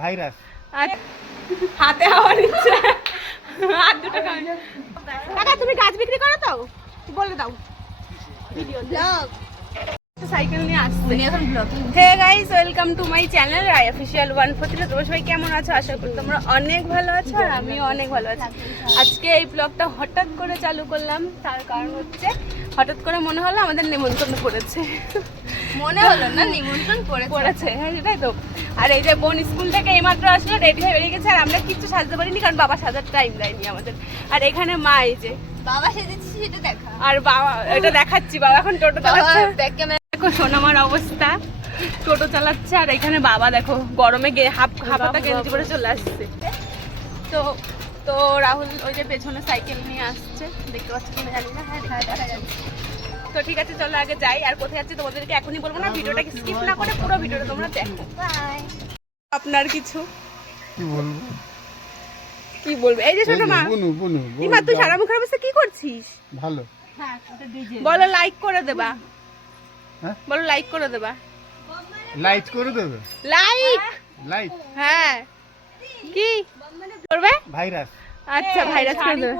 Virus. হাতে হাওয়া নিচ্ছে, আর দুটো কাকা তুমি গাছ বিক্রি করো তো, বলে দাও ভিডিও ব্লগ সাইকেল নিয়ে আসছে উনি এখন blogging. Hey guys, welcome to my channel Rai official 143। তোমরা সবাই কেমন আছো? আশা করি তোমরা অনেক ভালো আছো আর আমিও অনেক ভালো আছি। আজকে এই ব্লগটা হঠাৎ করে চালু করলাম, তার কারণ হচ্ছে হঠাৎ করে মনে হলো আমাদের নিমন্ত্রণ পড়েছে। মনে হলো না, নিমন্ত্রণ পড়েছে। হ্যাঁ সেটাই তো। আর এই যে বোন স্কুল থেকে এইমাত্র আসলো, রেডি হয়ে বেরিয়ে গেছে, আর আমরা কিছু সাজতে পারিনি কারণ বাবা সাজার টাইম দেয়নি আমাদের। আর এখানে মা, এই যে বাবা সেজেছি সেটা দেখা, আর বাবা এটা দেখাচ্ছি, বাবা এখন টোটো চালাচ্ছে। দেখো সোনামার অবস্থা, টোটো চালাচ্ছে, আর এখানে বাবা দেখো গরমে হাফাতা গেঞ্জি পরে চলে আসছে। তো তো রাহুল ওই যে পেছনে সাইকেল নিয়ে আসছে, দেখতে পাচ্ছি কিনা জানি না। হ্যাঁ দেখা যাচ্ছে। তো ঠিক আছে, চলো আগে যাই। আর কোথায় যাচ্ছি তোমাদেরকে এখনই বলবো না, ভিডিওটা স্কিপ না করে পুরো ভিডিওটা তোমরা দেখো। বাই। আপনার কিছু কি বলবে? এই যে ছোট মা, ইমা তুই সারা মুখের অবস্থা কি করছিস? ভালো। বলো লাইক করে দেবা, বলো লাইক করে দেবা। লাইক করে দেবে? লাইক হ্যাঁ। কি করবে? ভাইরাস। আচ্ছা ভাইরাস করে দেবে।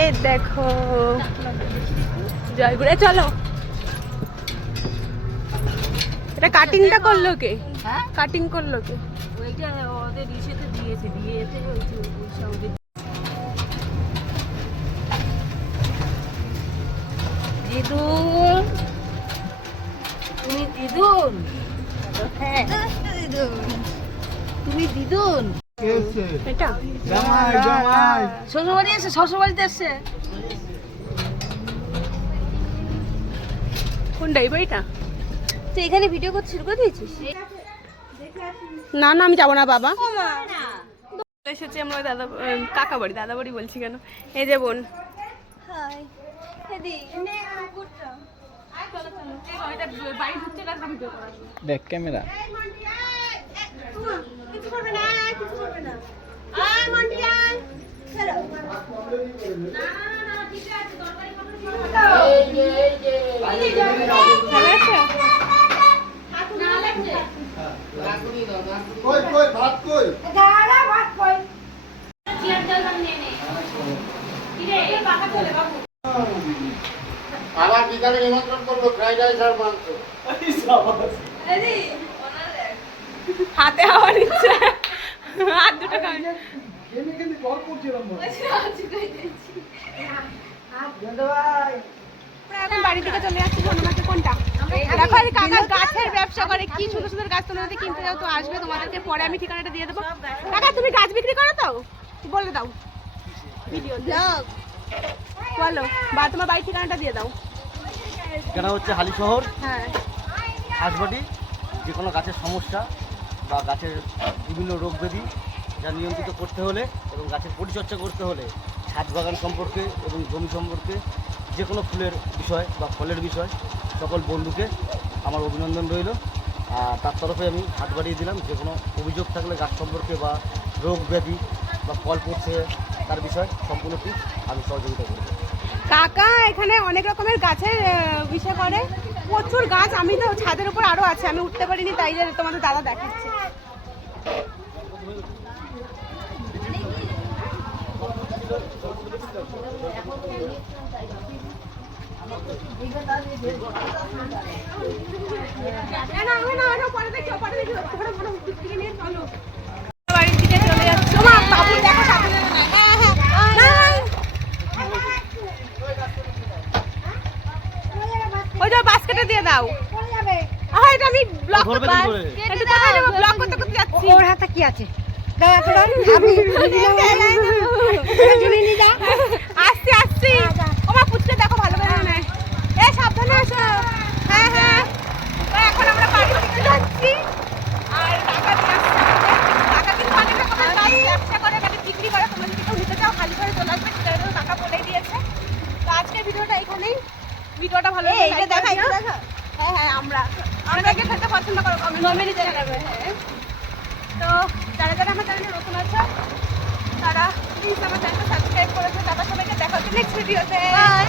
এই দেখো জয়গুড়ে, চলো। এটা কাটিংটা করলো কে? কাটিং করলো কে? ওইটা ওদের ইসেতে দিয়েছে ওই যে ওদের দিদুন, তুমি দিদুন? হ্যাঁ তুমি দিদুন। এটা জামাই জামাই শ্বশুরবাড়ি এসে, শ্বশুরবাড়িতে এসছে। কোনটা এই বাড়িটা? তুই এখানে ভিডিও করতে শুরু করে দিয়েছিস? না না আমি যাবো না বাবা। এসেছি আমরা ওই দাদা কাকা বাড়ি, দাদা বাড়ি বলছি কেন, এই যে বোন। দেখ ক্যামেরা। আবার বিকালে নিমন্ত্রণ করবো, ফ্রাইড রাইস আর মাংস। হাতে হাওয়া নিচ্ছে, আর দুটো এখন বাড়ি থেকে চলে যাচ্ছি। সোনামাকে কোনটা দেখো, এই কাকা গাছের ব্যবসা করে, কি সুন্দর সুন্দর গাছ তোমরা যদি কিনতে যাও তো আসবে, তোমাদেরকে পরে আমি ঠিকানাটা দিয়ে দেবো। কাকা তুমি গাছ বিক্রি করো তো, বলে দাও ভিডিও ব্লগ বলো, বা তোমার বাড়ির ঠিকানাটা দিয়ে দাও। ঠিকানা হচ্ছে হালিশহর, হ্যাঁ হাঁসবাড়ি। যে কোনো গাছের সমস্যা বা গাছের বিভিন্ন রোগ ব্যাধি যা নিয়ন্ত্রিত করতে হলে এবং গাছের পরিচর্যা করতে হলে, ছাদ বাগান সম্পর্কে এবং জমি সম্পর্কে, যে কোনো ফুলের বিষয় বা ফলের বিষয়, সকল বন্ধুকে আমার অভিনন্দন রইল। আর তার তরফে আমি হাত বাড়িয়ে দিলাম, যে কোনো অভিযোগ থাকলে গাছ সম্পর্কে বা রোগ ব্যাধি বা ফল পড়ছে তার বিষয় সম্পূর্ণটি আমি সহযোগিতা করব। কাকা এখানে অনেক রকমের গাছের বিষয় করে, প্রচুর গাছ। আমি তো ছাদের উপর আরো আছে, আমি উঠতে পারিনি, তাই যে তোমাদের দাদা দেখাচ্ছে। বাড়ির দিকে চলে যাচ্ছে। বাবু দেখো সামনে। ওই যে বাস্কেটে দিয়ে দাও। এটা আমি ব্লক করতে যাচ্ছি। ওর হাতে কি আছে? আসছি আসছি। ওমা পুচকে দেখো ভালো করে নেয়। এ সাবধানে আসো। হ্যাঁ হ্যাঁ। এখন আমরা বাড়ি থেকে যাচ্ছি। আর টাকা দিয়ে আসছি। টাকা কিন্তু অনেক রকমের ব্যবসা করে, মানে বিক্রি করে। তোমরা যদি কেউ নিতে চাও খালি করে চলে আসবে, সেটা টাকা বলেই দিয়েছে। তো আজকে ভিডিওটা এখানেই। ভিডিওটা ভালো লাগলে লাইক করে দিও। হ্যাঁ হ্যাঁ, আমরা কে খেতে পছন্দ করো কমেন্টে জানাবে। হ্যাঁ, তো যারা যারা আমার চ্যানেলে নতুন আছে তারা প্লিজ আমার চ্যানেলটা সাবস্ক্রাইব করেছে। তাদের সবাইকে দেখা হচ্ছে নেক্সট ভিডিওতে। বাই।